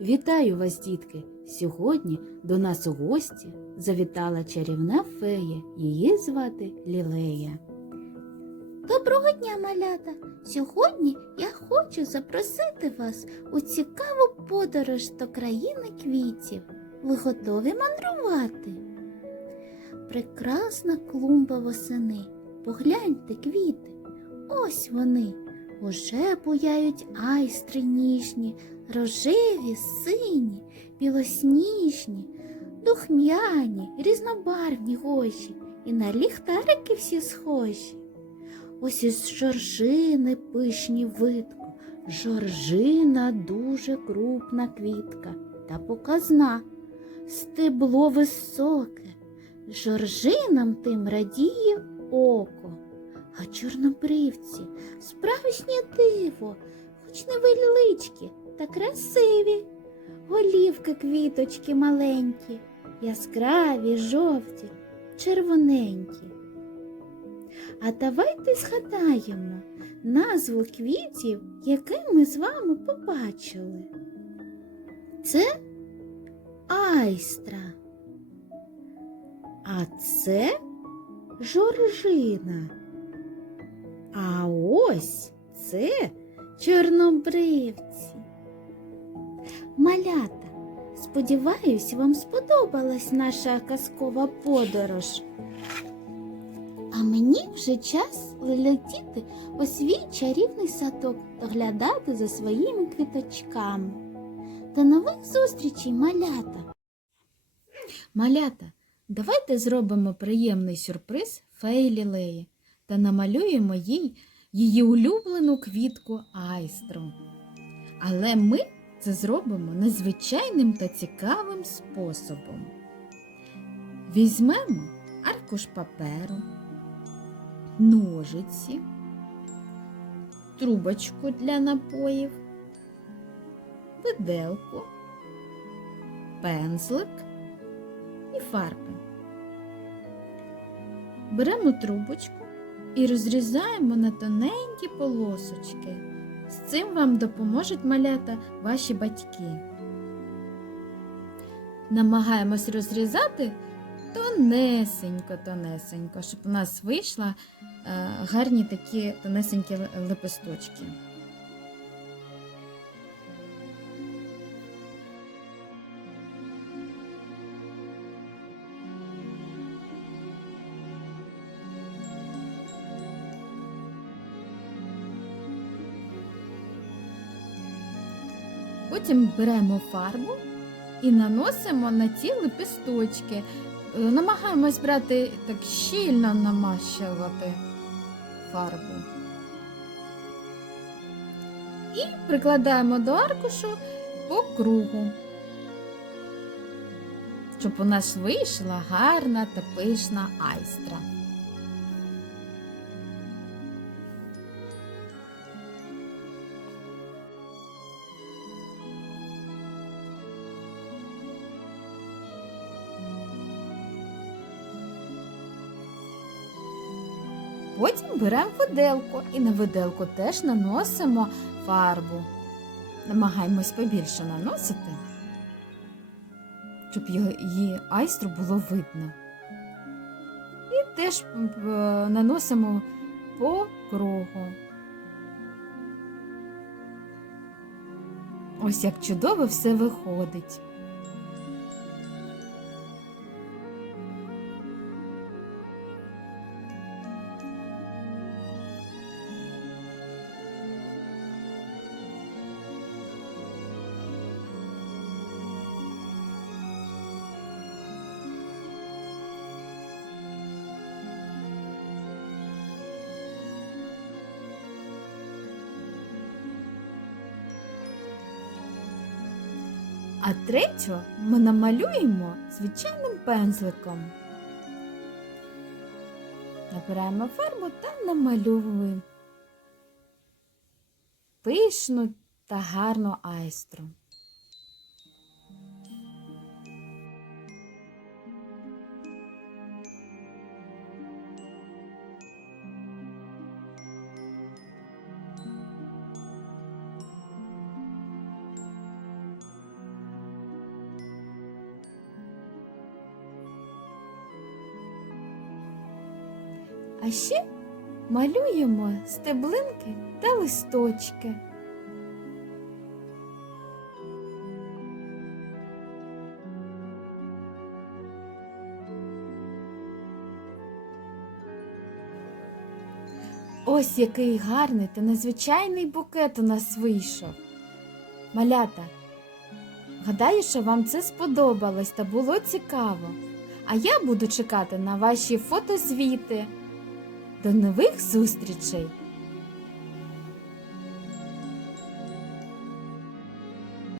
Вітаю вас, дітки! Сьогодні до нас у гості завітала чарівна фея. Її звати Лілея. Доброго дня, малята! Сьогодні я хочу запросити вас у цікаву подорож до країни квітів. Ви готові мандрувати? Прекрасна клумба восени. Погляньте квіти. Ось вони. Уже буяють айстри ніжні, рожеві, сині, білосніжні, духмяні, різнобарвні гоші, і на ліхтарики всі схожі. Ось із жоржини пишні витко, жоржина дуже крупна квітка та показна, стебло високе, жоржинам тим радіє око, а чорнобривці справжнє диво, хоч невеличкі та красиві, голівки квіточки маленькі, яскраві, жовті, червоненькі. А давайте згадаємо назву квітів, які ми з вами побачили. Це айстра. А це жоржина. А ось це чорнобривці. Малята, сподіваюсь, вам сподобалась наша казкова подорож. А мені вже час летіти у свій чарівний садок доглядати за своїми квіточками. До нових зустрічей, малята! Малята, давайте зробимо приємний сюрприз феї Лілеї та намалюємо їй її улюблену квітку айстру. Але ми це зробимо незвичайним та цікавим способом. Візьмемо аркуш паперу, ножиці, трубочку для напоїв, виделку, пензлик і фарби. Беремо трубочку і розрізаємо на тоненькі полосочки. З цим вам допоможуть малята ваші батьки. Намагаємось розрізати тонесенько-тонесенько, щоб у нас вийшли е, гарні такі тонесенькі лепесточки. Потім беремо фарбу і наносимо на ці лепесточки. Е, Намагаємось брати так щільно намащувати фарбу. І прикладаємо до аркушу по кругу, щоб у нас вийшла гарна та пишна айстра. Потім беремо виделку і на виделку теж наносимо фарбу. Намагаємось побільше наносити, щоб її айстру було видно. І теж е, наносимо по кругу. Ось як чудово все виходить. А третю ми намалюємо звичайним пензликом. Набираємо фарбу та намальовуємо пишну та гарну айстру. А ще малюємо стеблинки та листочки. Ось який гарний та незвичайний букет у нас вийшов. Малята, гадаю, що вам це сподобалось та було цікаво. А я буду чекати на ваші фотозвіти. До нових зустрічей!